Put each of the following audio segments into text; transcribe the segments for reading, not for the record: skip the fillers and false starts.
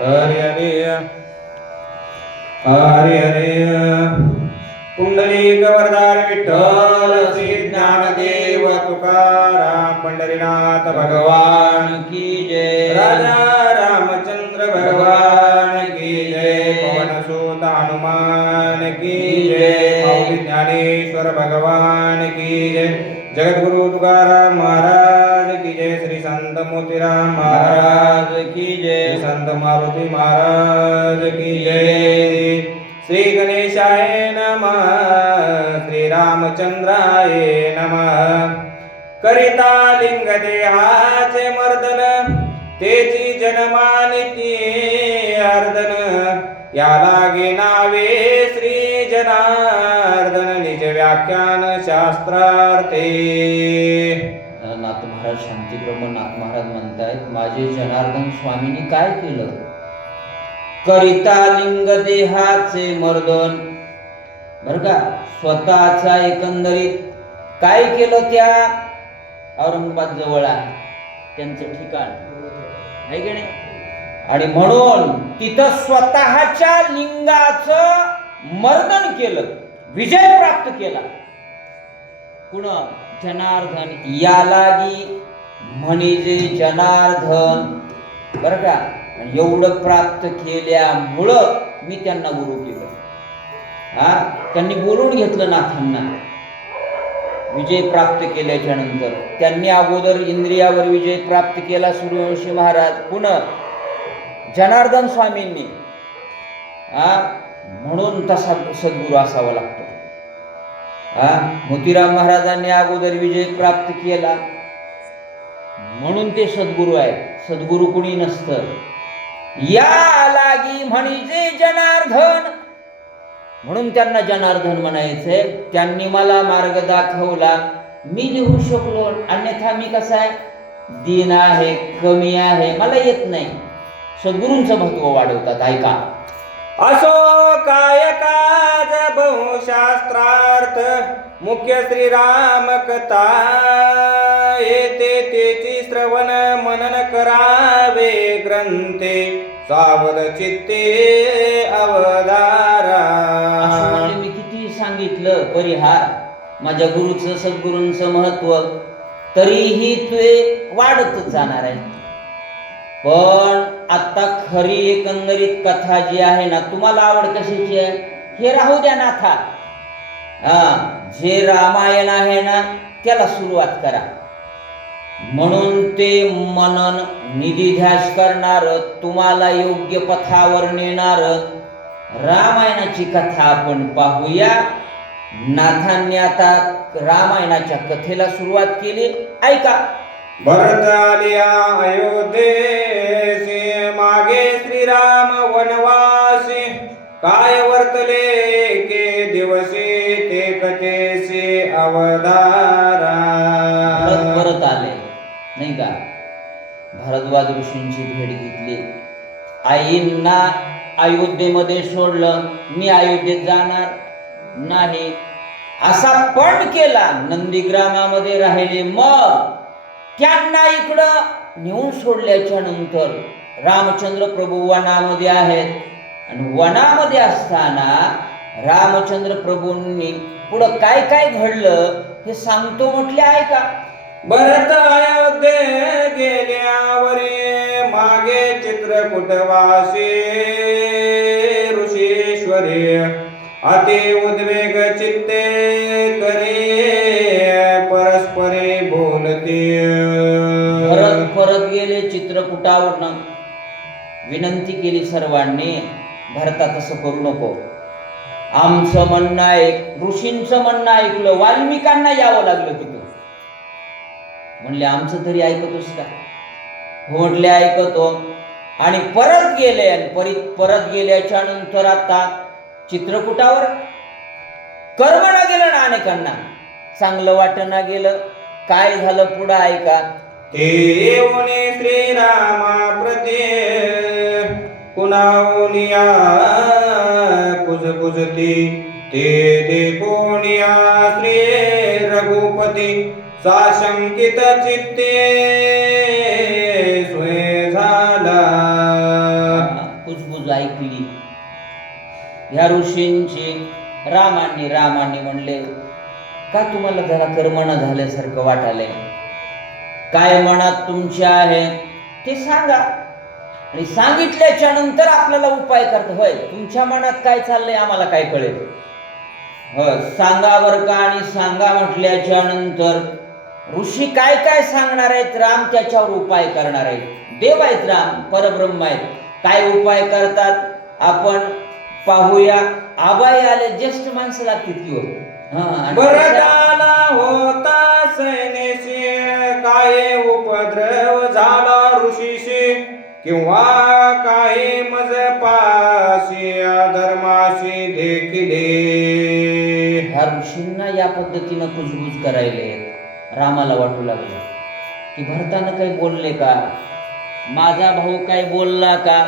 हरि हरि हरि हरि पुंडलिक वरदार विठ्ठल श्री ज्ञानदेव तुकाराम पंढरीनाथ भगवान की जय। राजा रामचंद्र भगवान की जय। पवन सुत हनुमान की जय। माऊली ज्ञानेश्वर भगवान की जय। जगद्गुरु तुकाराम महाराज की जय। श्री संत मोतीराम महाराज की जय। संत मारुती महाराज की जय। श्री गणेशाय नमः। श्री रामचंद्राय नमः। करिता लिंग देहाचे मर्दन तेची जन्मानिती अर्दन या लागे नावे श्री जनार्दन निज व्याख्यान शास्त्रार्थे। नाथ महाराज शांतीप्रभू नाथ महाराज म्हणतायत, माझे जनार्दन स्वामींनी काय केलं? करिता लिंग देहाचे मर्दन. बर का, स्वतःचा एकंदरीत काय केलं? त्या औरंगाबाद जवळ आहे त्यांचं ठिकाण आहे की नाही, आणि म्हणून तिथं स्वतःच्या लिंगाचं मर्दन केलं, विजय प्राप्त केला. कुण? जनार्दन. या लागी म्हणजे जनार्दन. बर का, एवढं प्राप्त केल्यामुळं मी त्यांना गुरु केलं. त्यांनी बोलून घेतलं नाथांना. विजय प्राप्त केल्याच्या नंतर त्यांनी अगोदर इंद्रियावर विजय प्राप्त केला सूर्यवंशी महाराज, पुन्हा जनार्दन स्वामींनी. म्हणून तसा सद्गुरू असावा लागतो. मोतीराम महाराजांनी अगोदर विजय प्राप्त केला म्हणून ते सद्गुरू आहेत. सद्गुरू कुणी नसतं. या लागी म्हणजे जनार्दन, म्हणून त्यांना जनार्दन म्हणायचंय. त्यांनी मला मार्ग दाखवला, मी लिहू शकलो. अन्यथा मी कसा आहे, दीन आहे, कमी आहे, मला येत नाही. सद्गुरूंचं महत्व वाढवतात. ऐका. असो काय काज बहुशास्त्रार्थ मुख्य श्रीराम कथा येते तेची श्रवण मनन करावे ग्रंथे सावध चित्ते अवधारा. मी किती सांगितलं परिहार माझ्या गुरुचं सद्गुरूंचं महत्व, तरीही ते वाढतच जाणार आहे. पण आता खरी एकंदरीत कथा जी आहे ना, तुम्हाला आवड कशाची आहे हे राहू द्या नाथा. जे रामायण आहे ना त्याला सुरुवात करा. म्हणून ते मनन निधिध्यास करणार, तुम्हाला योग्य पथावर नेणार रामायणाची कथा आपण पाहूया. नाथांनी आता रामायणाच्या कथेला सुरुवात केली. ऐका. भरत आलिया अयोध्येसी मागे श्रीराम वनवासी काय वर्तले के दिवसी ते कथेसी अवधारा. परत आले नाही का, भारद्वाज ऋषींची भेट घेतली. आईंना अयोध्येमध्ये सोडलं, मी अयोध्येत जाणार नाही असा पण केला. नंदीग्रामामध्ये राहिले. मग त्यांना इकडं नेऊन सोडल्याच्या नंतर रामचंद्र प्रभू वनामध्ये आहेत, आणि वनामध्ये असताना रामचंद्र प्रभूंनी पुढं काय काय घडलं हे सांगतो म्हटले. ऐका. भरत अयोध्ये गेल्यावरी मागे चित्रकूटवासी ऋषीश्वरी अति उद्वेग चित्ते करे परस्परे बोलते. परत गेले चित्रकूटावरनं. विनंती केली सर्वांनी, भरता तसं करू नको. आमचं म्हणणं ऐक. ऋषींचं म्हणणं ऐकलं. वाल्मिकांना यावं लागलं तिथं. म्हणले आमचं तरी ऐकतोस का? हो म्हटले ऐकतो. आणि परत गेले. आणि परत गेल्याच्या नंतर आता चित्रकूटावर कर्मणा गेलं ना, अनेकांना चांगलं वाटणं गेलं. काय झालं पुढं ऐका. ते येऊने श्रीरामा प्रती कुणावनिया कुजकुजती ते देखोनिया श्री रघुपती साशंकित चित्ते सोय झाला. ह्या ऋषींची रामांनी म्हणले, का तुम्हाला जरा कर्मणा झाल्यासारखं वाटालंय? काय मनात तुमच्या आहे ते सांगा, आणि सांगितल्याच्या नंतर आपल्याला उपाय करता. होय, तुमच्या मनात काय चाललंय आम्हाला काय कळेल? होय, सांगा बर का. आणि सांगा म्हटल्याच्या नंतर ऋषी काय काय सांगणार आहेत, राम त्याच्यावर उपाय करणार आहेत. देव आहेत राम, परब्रह्म आहेत. काय उपाय करतात आपण पाहूया. आबाई आले, ज्येष्ठ माणसं लागतील की हो. बरडाला होता सैन्याशी, काय उपद्रव झाला ऋषीशी, किंवा काही मजपाशी अधर्माशी देखिले. ह्या ऋषींना या पद्धतीनं कुजबुज करायले. रामाला वाटू लागलं की भरतानं काही बोलले का, माझा भाऊ काय बोलला का,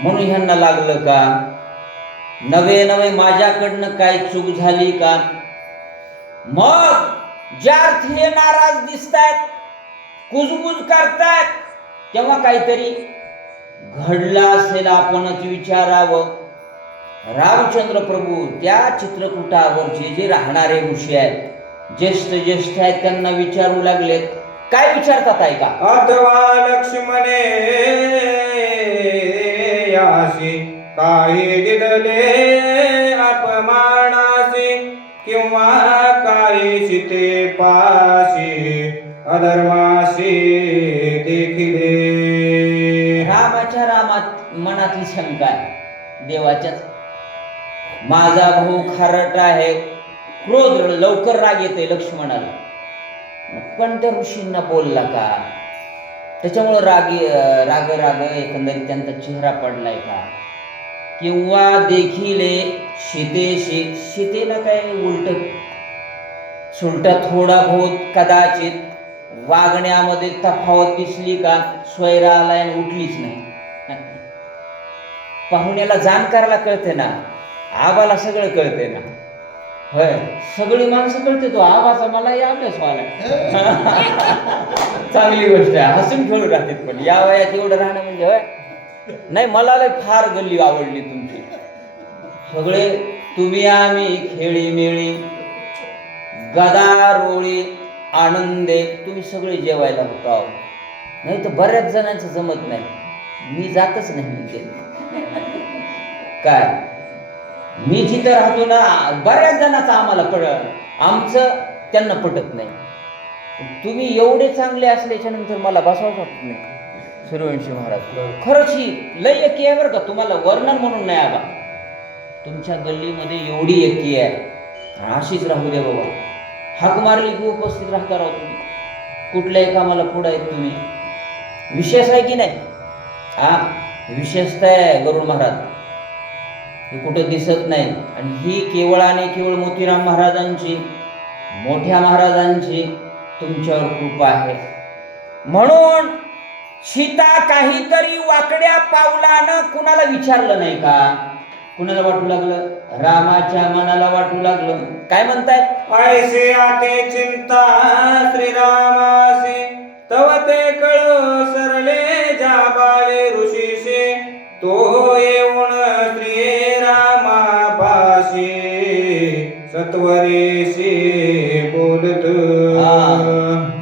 म्हणून ह्यांना लागलं का, नवे माझ्याकडनं काय चूक झाली का. मग ज्या अर्थी हे नाराज दिसतायत, कुजबुज करतायत, तेव्हा काहीतरी घडलं असेल, आपणच विचारावं. रामचंद्र प्रभू त्या चित्रकूटावर जे राहणारे ऋषी आहेत, ज्येष्ठ आहेत, त्यांना विचारू लागलेत. काय विचारतात ऐका. अथवा लक्ष्मणे यासी, काही दिदले अपमानासी, किंवा काही सीते पाशी अधर्माशी देखिले. रामात मनातली शंका आहे देवाच्याच. माझा भाऊ खारट आहे, क्रोध लवकर राग येते लक्ष्मणाला, पण त्या ऋषींना बोलला का, त्याच्यामुळं राग एकंदरीत त्यांचा चेहरा पडलाय का. किंवा देखिले सीतेला काय सुलट थोडा बहुत कदाचित वागण्यामध्ये तफावत दिसली का, स्वैरा आलाय आणि उठलीच नाही. पाहुण्याला जाणकाराला कळते ना, आबाला सगळं कळते ना. होय, सगळी माणसं कळते, तो आबाचा मला या अभ्यास व्हायला चांगली गोष्ट आहे. हसून खेळून राहते, पण या वयात एवढं राहणं म्हणजे होय. नाही, मला फार गल्ली आवडली तुमची. सगळे तुम्ही आम्ही खेळी मेळी, गदा रोळी आनंदे, तुम्ही सगळे जेवायला होतो. नाही तर बऱ्याच जणांचं जमत नाही, मी जातच नाही म्हणजे काय. मी जिथं राहतो ना, बऱ्याच जणांचं आम्हाला आमचं त्यांना पटत नाही. तुम्ही एवढे चांगले असल्याच्या नंतर मला बसवाच वाटत नाही. सूर्यवंशी महाराज खरंच ही लय एकी आहे बरं का, तुम्हाला वर्णन म्हणून नाही आबा. तुमच्या गल्लीमध्ये एवढी एकी आहे, अशीच राहू दे बाबा. हाक मारली की उपस्थित राहता राहू तुम्ही, कुठल्याही कामाला पुढे आहेत तुम्ही. विशेष आहे की नाही? विशेषता आहे गरुड महाराज, हे कुठं दिसत नाही. आणि ही केवळ आणि केवळ मोतीराम महाराजांची, मोठ्या महाराजांची तुमच्यावर कृपा आहे. म्हणून सीता काहीतरी वाकड्या पावलानं कुणाला विचारलं नाही का. कुणाला वाटू लागलं? रामाच्या मनाला वाटू लागलं. काय म्हणतायत? ऐसे आते चिंता श्रीरामासी, तव ते कळो सरले जाबाले ऋषीशी, तो येऊन श्री रामा पाशी सत्वरेशी बोलत.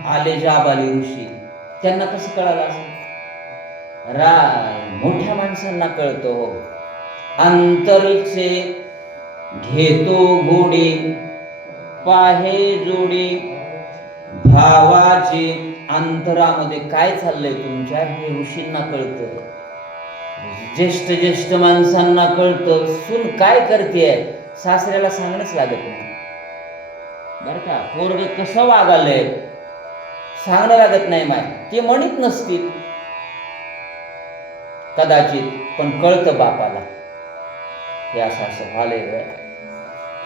आले जाबाले ऋषी. त्यांना कसं कळालं असेल? मोठ्या माणसांना कळतो. अंतरीचे घेतो गोडी, पाहे जोडी भावाची. अंतरामध्ये काय चाललंय तुमच्या हे ऋषींना कळतं. ज्येष्ठ माणसांना कळतं. सून काय करतेय सासऱ्याला सांगणंच लागत नाही बरं का. पोरग कसं वागालंय सांगणं लागत नाही. माय ते म्हणत नसतील कदाचित, पण कळतं बापाला हे असं झालंय.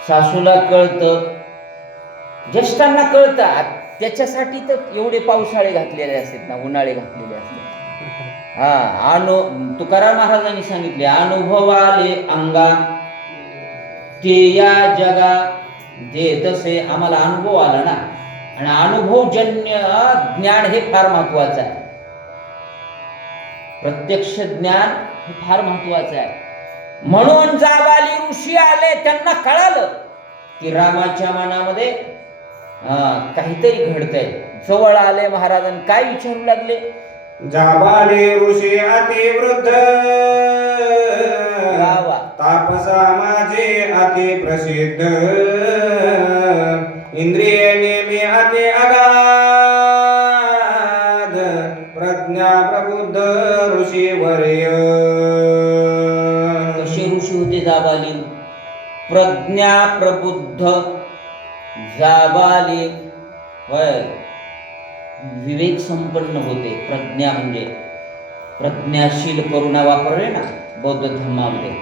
सासूला कळतं, ज्येष्ठांना कळतं. त्याच्यासाठी तर एवढे पावसाळे घातलेले असतात ना, उन्हाळे घातलेले असतात. तुकाराम महाराजांनी सांगितले, अनुभवाले अंगा ते या जगा दे तसे. आम्हाला अनुभव आला ना, आणि अनुभवजन्य ज्ञान हे फार महत्वाचं आहे. प्रत्यक्ष ज्ञान हे फार महत्वाचं आहे. म्हणून जाबाली ऋषी आले, त्यांना कळालं की रामाच्या मनामध्ये काहीतरी घडतंय. जवळ आले महाराजांनी काय विचारू लागले. जाबाले ऋषी अतिवृद्ध वा. तापसा माझे अति प्रसिद्ध इंद्रिय नेमी अति अगाध प्रज्ञा प्रबुद्ध ऋषी वर्य. कसे ऋषी होते जाबाली? प्रज्ञा प्रबुद्ध जाबाली, होय, विवेक संपन्न होते. प्रज्ञा म्हणजे प्रज्ञाशील करुणा वापरले ना बौद्ध धर्मामध्ये.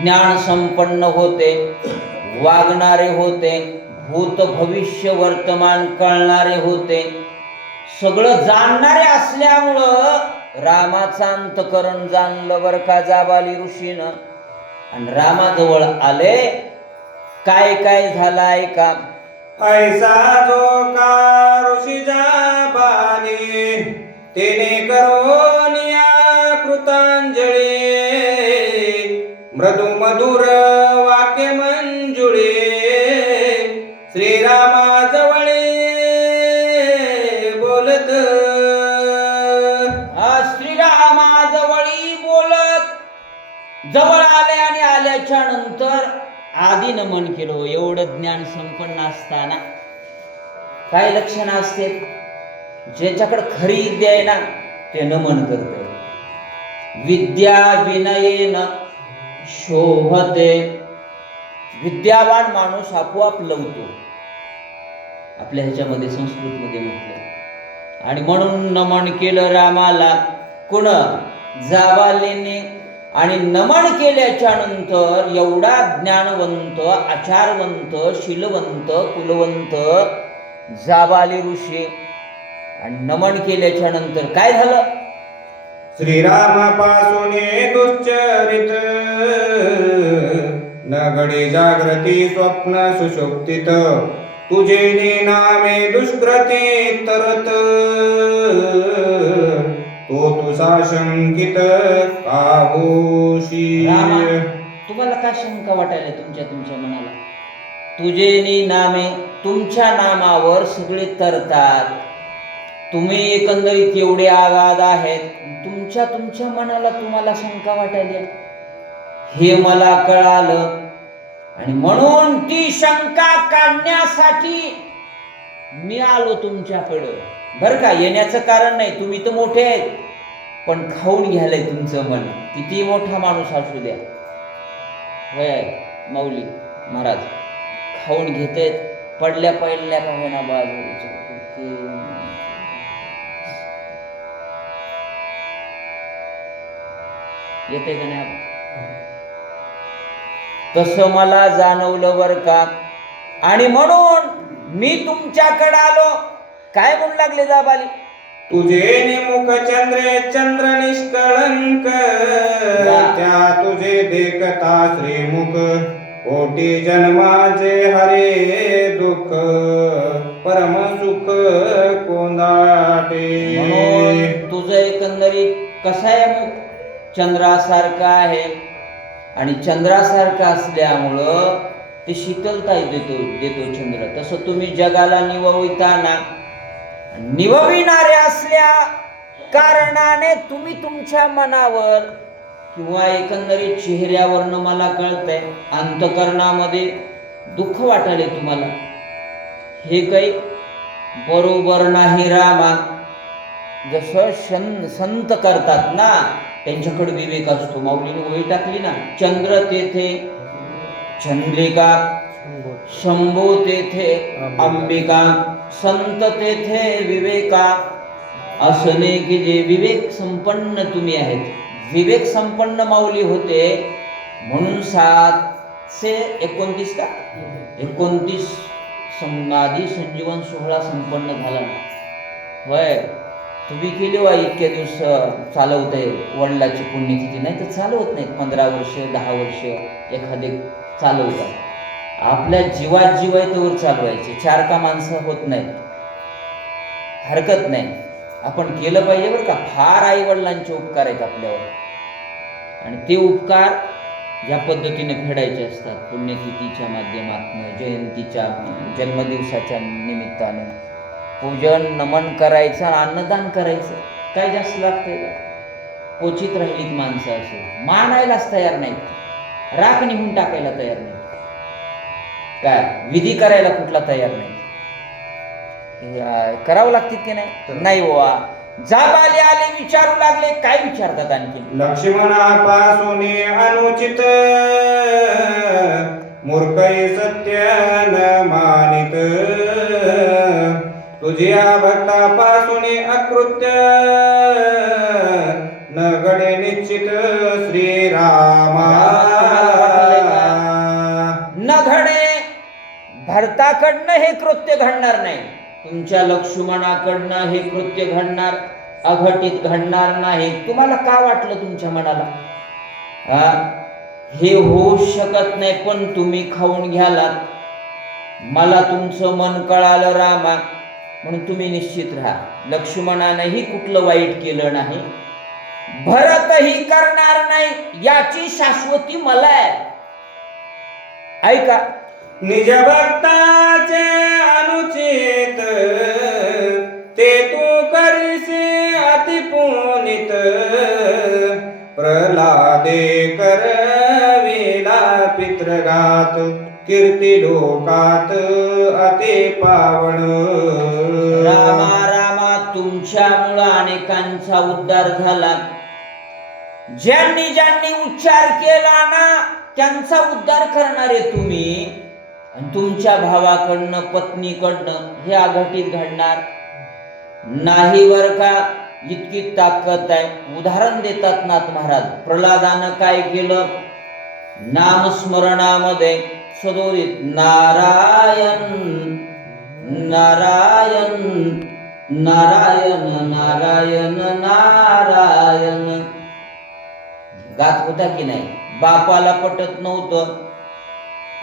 ज्ञान संपन्न होते, वागणारे होते, भूत भविष्य वर्तमान कळणारे होते, सगळं जाणणारे असल्यामुळं रामाचं अंतकरण जाणलं बर का जाबाली ऋषीनं. आणि रामाजवळ आले. काय काय झालं ऐका. ऐसा जो का ऋषी जाबाली तेने करोनिया कृतांजली मृदू मधुर वाक्य मंजुळे श्रीरामाजवळे बोलत. श्रीरामाजवळी बोलत जवळ आले आणि आल्याच्या नंतर आधी नमन केलं. एवढं ज्ञान संपन्न असताना काय लक्षण असते. ज्याच्याकडे खरी विद्या आहे ना ते नमन करते. विद्या विनयेन शोभते. विद्यावान माणूस आपोआप लवतो, आपल्या ह्याच्यामध्ये संस्कृतमध्ये म्हटलं. आणि म्हणून नमन केलं रामाला. कोण? जाबालीने. आणि नमन केल्याच्या नंतर एवढा ज्ञानवंत, आचारवंत, शीलवंत, कुलवंत जाबाली ऋषी. आणि नमन केल्याच्या नंतर काय झालं. श्रीरामापासून दुश्चरित नगडे जागृती स्वप्न सुषुप्तित तुझे नामे दुष्कृती तरत तो तुझा शंकित काहोशी. तुम्हाला काय शंका वाटायला तुमच्या मनाला. तुझे नामे, तुमच्या नामावर सगळे तरतात. तुम्ही एकंदरीत एवढे आगाध आहेत, तुमच्या मनाला तुम्हाला शंका वाटायला. हे मला कळालं. आणि म्हणून ती शंका काढण्यासाठी मी आलो तुमच्याकडं बर का. येण्याचं कारण नाही, तुम्ही तर मोठे आहेत, पण खाऊन घ्यायलाय तुमचं मन. किती मोठा माणूस असू द्या, होय माऊली महाराज खाऊन घेतेत. पडल्या पडल्या पाहुणा बाजूच्या येते का नाही. तसं मला जाणवलं बर का. आणि म्हणून मी तुमच्याकडे आलो. काय म्हणू लागले जाबाली. तुझे निमुख चंद्रे चंद्र निष्कळंक त्या तुझे देखता श्रीमुख कोटी जन्माचे हरे दुःख परम सुख कोंदाटे. तुझं एकंदरीत कसं आहे मुख चंद्रासारखं आहे. आणि चंद्रासारखं असल्यामुळं ते शीतलता देतो चंद्र. तसं तुम्ही जगाला निवविताना निवविणारे असल्या कारणाने तुम्ही तुमच्या मनावर किंवा एकंदरीत चेहऱ्यावरनं मला कळतंय अंतकरणामध्ये दुःख वाटायले तुम्हाला. हे काही बरोबर नाही रामा. जसं संत करतात ना त्यांच्याकडे विवेक असतो. माऊलीने वही टाकली ना. चंद्र तेथे चंद्रिका, शंभू तेथे अंबिका, संत तेथे विवेका. असणे की जे विवेक संपन्न तुम्ही आहेत. विवेक संपन्न माऊली होते म्हणून 729 का 29 समाधी संजीवन सोहळा संपन्न झाला ना. वय तुम्ही केले वा इतक्या दिवस चालवत आहे. वडिलाची पुण्यतिथी नाही तर चालवत नाहीत. 15 वर्ष 10 वर्ष एखादे चालवतात. आपल्या जीवात जीव आहे तोवर चालवायचे. 4 का माणसं होत नाहीत. हरकत नाही, आपण केलं पाहिजे बरं का. फार आई वडिलांचे उपकार आहेत आपल्यावर. आणि ते उपकार या पद्धतीने फेडायचे असतात. पुण्यतिथीच्या माध्यमातून, जयंतीच्या जन्मदिवसाच्या निमित्तानं पूजन नमन करायचं, अन्नदान करायचं. काय जास्त लागतंय का? क्वचित राहिलीत माणसं असे मानायलाच तयार नाहीत, राख निघून टाकायला तयार नाही, काय विधी करायला कुठला तयार नाही. करावं लागतील की नाही? नाही बुवा. जाब आले आले विचारू लागले. काय विचारतात आणखी? लक्ष्मणापासून अनुचित मूर्खई सत्य न मानित, तुझ्या भक्तापासून अकृत्य न घडे निश्चित श्रीरामा. न घडे, भरताकडनं हे कृत्य घडणार नाही, तुमच्या लक्ष्मणाकडनं हे कृत्य घडणार, अघटित घडणार नाही. तुम्हाला का वाटलं तुमच्या मनाला हे होऊ शकत नाही? पण तुम्ही खाऊन घ्यालात. मला तुमचं मन कळालं रामा, म्हणून तुम्ही निश्चित राहा. लक्ष्मणानेही कुठलं वाईट केलं नाही, भरतही करणार नाही, याची शाश्वती मला आहे. ऐका, निज भक्ताचे अनुचित ते तू करीसे अतिपुनित, प्रल्हादे करविला पितृघात, कीर्ती लोकात अति पावन. रामा रामा, तुमच्यामुळं अनेकांचा उद्धार झाला. ज्यांनी ज्यांनी उच्चार केला ना, त्यांचा उद्धार करणारे तुम्ही. आणि तुमच्या भावाकडनं, पत्नीकडनं हे अघटित घडणार नाही बर का. इतकी ताकद आहे. उदाहरण देतात नाथ महाराज. प्रल्हादानं काय केलं? नामस्मरणामध्ये सदोदित नारायण नारायण नारायण नारायण नारायण गात होता की नाही? बापाला पटत नव्हतं,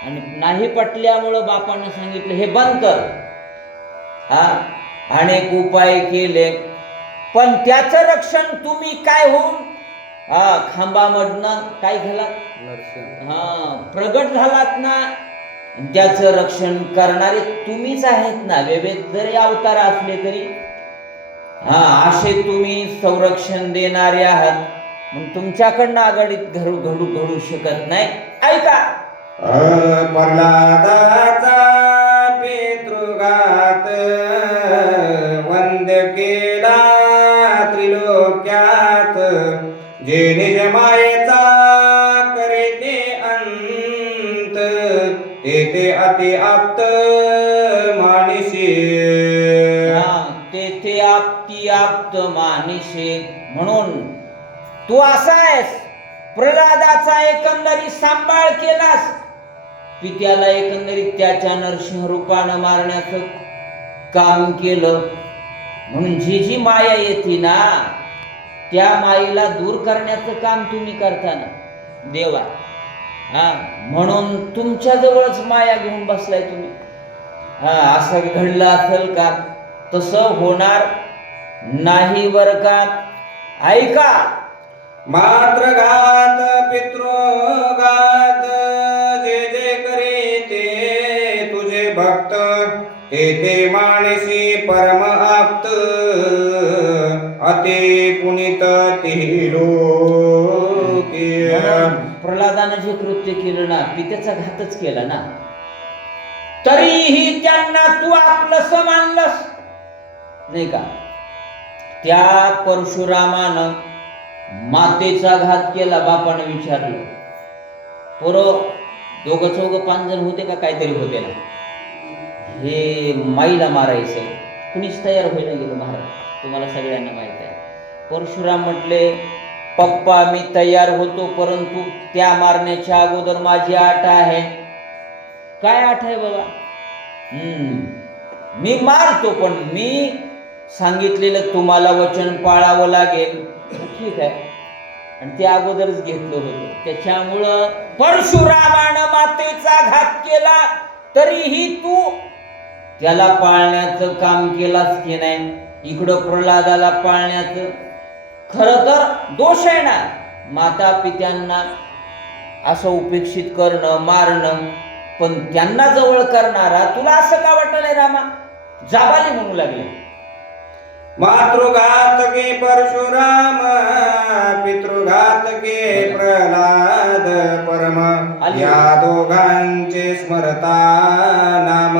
आणि नाही पटल्यामुळं बापानं सांगितलं हे बंद कर. अनेक उपाय केले, पण त्याचं रक्षण तुम्ही काय होऊन खांबामधनं काय झालात? प्रगट झालात ना. त्याचं रक्षण करणारे तुम्हीच आहेत ना. विविध जरी अवतार असले तरी असे तुम्ही संरक्षण देणारे आहात. मग तुमच्याकडनं आघाडीत घडू शकत नाही. ऐका, प्रल्हादाचा पितृघात वंद केला त्रिलोक्यात, जे निज मायेचा करे ते अंत, तेथे अति आप्त मानिशी. तेथे आपती आप्त मानिशी. म्हणून तू असा आहेस, प्रल्हादाचा एकंदरीत सांभाळ केलास, पित्याला एकंदरीत त्याच्या नरसिंह रूपानं मारण्याचं काम केलं. म्हणून जी जी माया येते ना, त्या मायेला दूर करण्याचं काम तुम्ही करताना देवा. म्हणून तुमच्या जवळच माया घेऊन बसलाय तुम्ही. असं घडलं असेल का? तसं होणार नाही बर का. ऐका, मात्र घात पितृघात जे जे करे ते तुझे भक्त, तेथे मानसी परम आप्त, अति पुनित ती लोके. प्रल्हादानं जे कृत्य केलं ना, पित्याचा घातच केला ना, तरीही त्यांना तू आपलंसं मानलंस नाही का. त्या परशुरामानं मातेचा घात केला. बापानं विचारलं, पोरं दोघं चौघं 5 जण होते का काहीतरी होते ना, हे माईला मारायचं. कुणीच तयार होईना गेलं महाराज, तुम्हाला सगळ्यांना माहित आहे. परशुराम म्हटले, पप्पा मी तयार होतो, परंतु त्या मारण्याच्या अगोदर माझी आठ आहे. काय आठ आहे बाबा? मी मारतो, पण मी सांगितलेलं तुम्हाला वचन पाळावं लागेल. ठीक आहे. आणि ते अगोदरच घेतलं होतं. त्याच्यामुळं परशुरामानं मातेचा घात केला, तरीही तू त्याला पाळण्याचं काम केलास की नाही. इकडं प्रल्हादाला पाळण्याचं खरं तर दोष आहे ना. माता पित्यांना असं उपेक्षित करणं, मारणं, पण त्यांना जवळ करणारा तुला असं का वाटलंय रामा? जाबाली म्हणू लागले. मातृघातके परशुराम, पितृघातके प्रल्हाद परम. आली. या दोघांचे स्मरता नाम,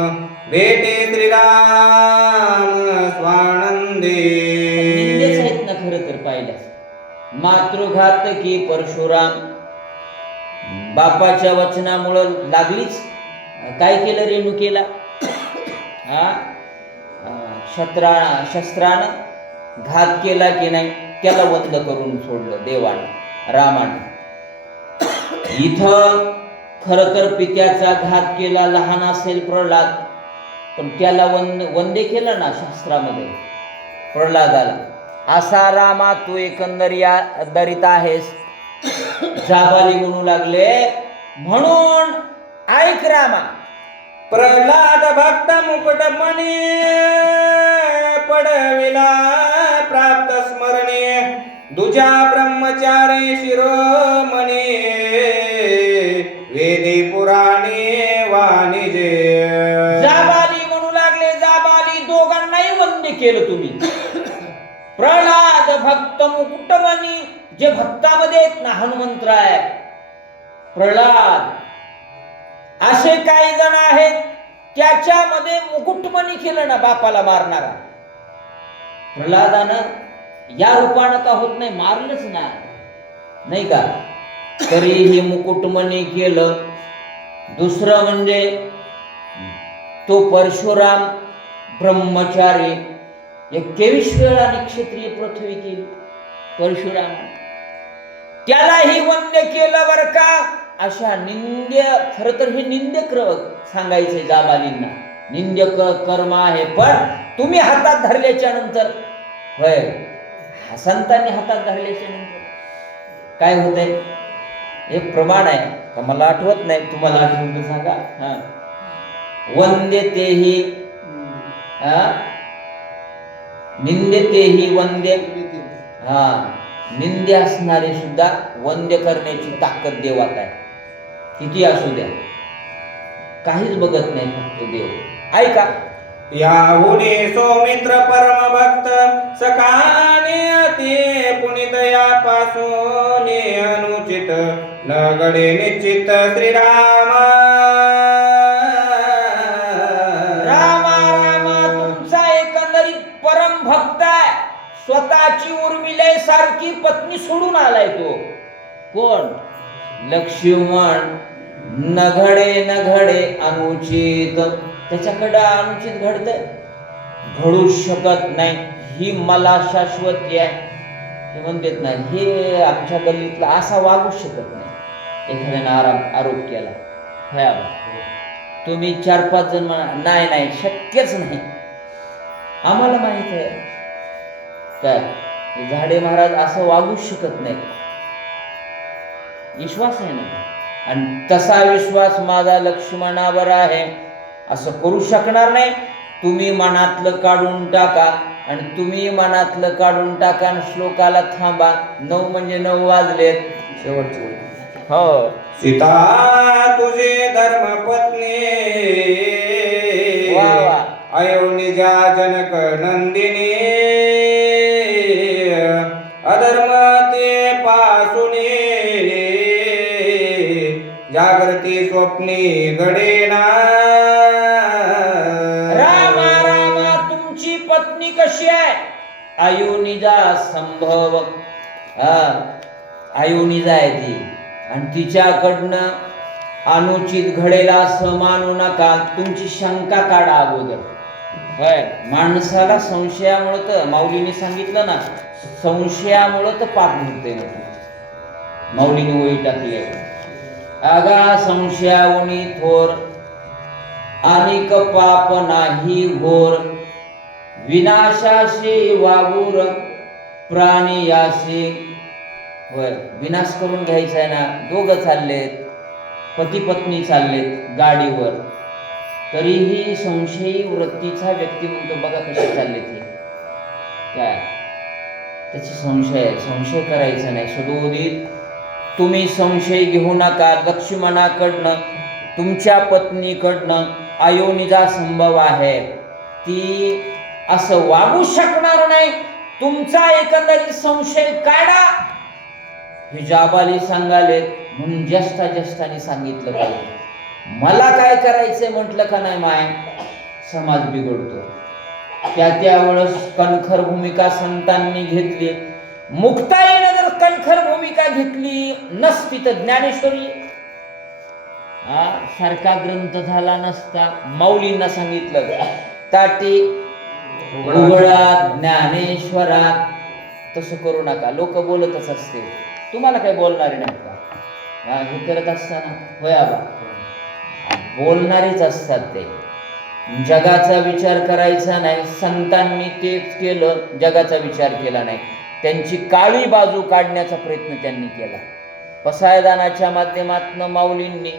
भेटे श्रीराम स्वानंदे. निंदेच आहेत ना खरं तर पाहिल्यास. मातृघातकी परशुराम, बापाच्या वचनामुळं लागलीच. काय केलं रेणुकेला? हा, शस्त्रानं घात केला की नाही, त्याला वंद करून सोडलं देवानं, रामानं. इथं खरं तर पित्याचा घात केला, लहान असेल प्रल्हाद, पण त्याला वंदे केलं ना शास्त्रामध्ये प्रल्हादाला. असा रामा तू एकंदरीत आहेस. जाबाली म्हणू लागले. म्हणून ऐक रामा, प्रल्हाद भक्त मुकुटमणी, पडविला प्राप्त स्मरणे. दुजा ब्रह्मचारी शिरोमणी, वेदी पुराणे वाणिजे. जाबाली म्हणू लागले. जाबाली, दोघांनाही वंदे केलं तुम्ही. प्रल्हाद भक्त मुकुटमणी, जे भक्तामध्ये आहेत ना, हनुमंतराय, प्रल्हाद, असे काही जण आहेत त्याच्यामध्ये मुकुटमणी केलं ना बापाला मारणारा. प्रल्हादानं या रूपानं का होत नाही, मारलंच नाही का, तरीही मुकुटमणी केलं. दुसरं म्हणजे तो परशुराम ब्रह्मचारी, 21 वेळा क्षत्रिय पृथ्वी केली परशुराम, त्यालाही वंद्य केलं बर का. अशा निंद्य, खरं तर हे निंद्य सांगायचे जाबालींना, निंद्य कर्म आहे. पण तुम्ही हातात धरल्याच्या नंतर, होय, संतांनी हातात धरल्याच्या नंतर काय होतंय? एक प्रमाण आहे का, मला आठवत नाही, तुम्हाला आठवत सांगा. हा, वंदे तेही निंदे तेही वंदे. हा, निंदे असणारे सुद्धा वंद्य करण्याची ताकद देवात आहे. किती असू द्या, काहीच बघत नाही फक्त देव. ऐका, याहुने सौमित्र परम भक्त, सखाने अति पुनित. यापासून अनुचित न घडे निश्चित. श्रीरामा रामा रामा तुमचा एकंदरीत परम भक्त आहे. स्वतःची उर्मिले सारखी पत्नी सोडून आलाय तो. कोण? लक्ष्मण. न घडे अनुचित, त्याच्याकडे अनुचित घडतंय, घडू शकत नाही. ही मला शाश्वती आहे, हे म्हणतात ना, हे आमच्या गल्लीतला असा वागू शकत नाही. एखाद्यानं आरोप केला, तुम्ही 4-5 जण म्हणा, नाही शक्यच नाही. आम्हाला माहित आहे काय, झाडे महाराज असं वागूच शकत नाही. विश्वास आहे ना, आणि तसा विश्वास माझा लक्ष्मणावर आहे. असं करू शकणार नाही. तुम्ही मनातलं काढून टाका, आणि तुम्ही मनातलं काढून टाका आणि श्लोकाला थांबा. 9 म्हणजे 9 वाजलेत. शेवटचे. हो, सीता तुझे धर्मपत्नी, वा वा. अयोनिजा जनक नंदिनी. अधर्म ते पासूने, जागृती स्वप्नी घडेना. रामा रामा तुमची पत्नी कशी आहे? अयोनिजा संभव. अयोनिजा आहे ती, आणि तिच्याकडनं अनुचित घडेल असं मानू नका. तुमची शंका काढा अगोदर. माणसाला संशयामुळं, तर माऊलीने सांगितलं ना, संशयामुळं तर पाप घडते. माऊलीने वही टाकली आहे, आगा संशयावनी थोर, अनिक पाप नाही घोर. विनाशाशी वागूर प्राणियाशी. होय, विनाश करून घ्यायचा आहे ना. दोघं चाललेत, पती पत्नी चाललेत गाडीवर, तरीही संशयी वृत्तीचा व्यक्ती म्हणतो, बघा कसे चालले ते. काय त्याचे संशय करायचा नाही. सदोदित तुम्ही संशय घेऊ नका. लक्ष्मणाकडनं तुमच्या पत्नीकडनं अयोनिजा संभव आहे, ती असं वागू शकणार नाही. तुमचा एकंदरीत संशय काढा. हे जाबाली सांगाले म्हणून ज्येष्ठाने सांगितलं पाहिजे. मला काय करायचंय म्हटलं का नाही माय, समाज बिघडतो. त्या वेळेस कणखर भूमिका संतांनी घेतली. मुक्ताईनं जर कणखर भूमिका घेतली नसती तर ज्ञानेश्वरी सारखा ग्रंथ झाला नसता. माऊलींना सांगितलं ताटी उघडा ज्ञानेश्वरात. तसं करू नका. लोक बोलतच असते, तुम्हाला काही बोलणारे नाही का? हे करत असताना होय आबा, बोलणारेच असतात ते. जगाचा विचार करायचा नाही. संतांनी तेच केलं, जगाचा विचार केला नाही. त्यांची काळी बाजू काढण्याचा प्रयत्न त्यांनी केला. पसायदानाच्या माध्यमातून माऊलींनी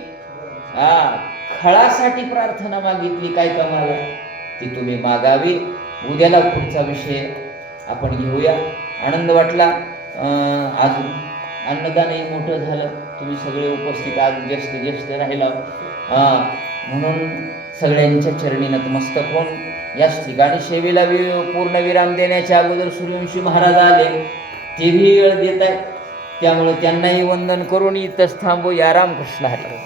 खळासाठी प्रार्थना मागितली. काय कमाला ती तुम्ही मागावी. उद्याला पुढचा विषय आपण घेऊया. आनंद वाटला. आज अन्नदानही मोठं झालं. तुम्ही सगळे उपस्थित आज ज्येष्ठ राहिला म्हणून सगळ्यांच्या चरणी नतमस्तक होऊन याच ठिकाणी सेवेला पूर्ण विराम देण्याच्या अगोदर सूर्यवंशी महाराज आले. तेही वेळ देत आहेत, त्यामुळे त्यांनाही वंदन करून इथंच थांबू. या रामकृष्ण हरी.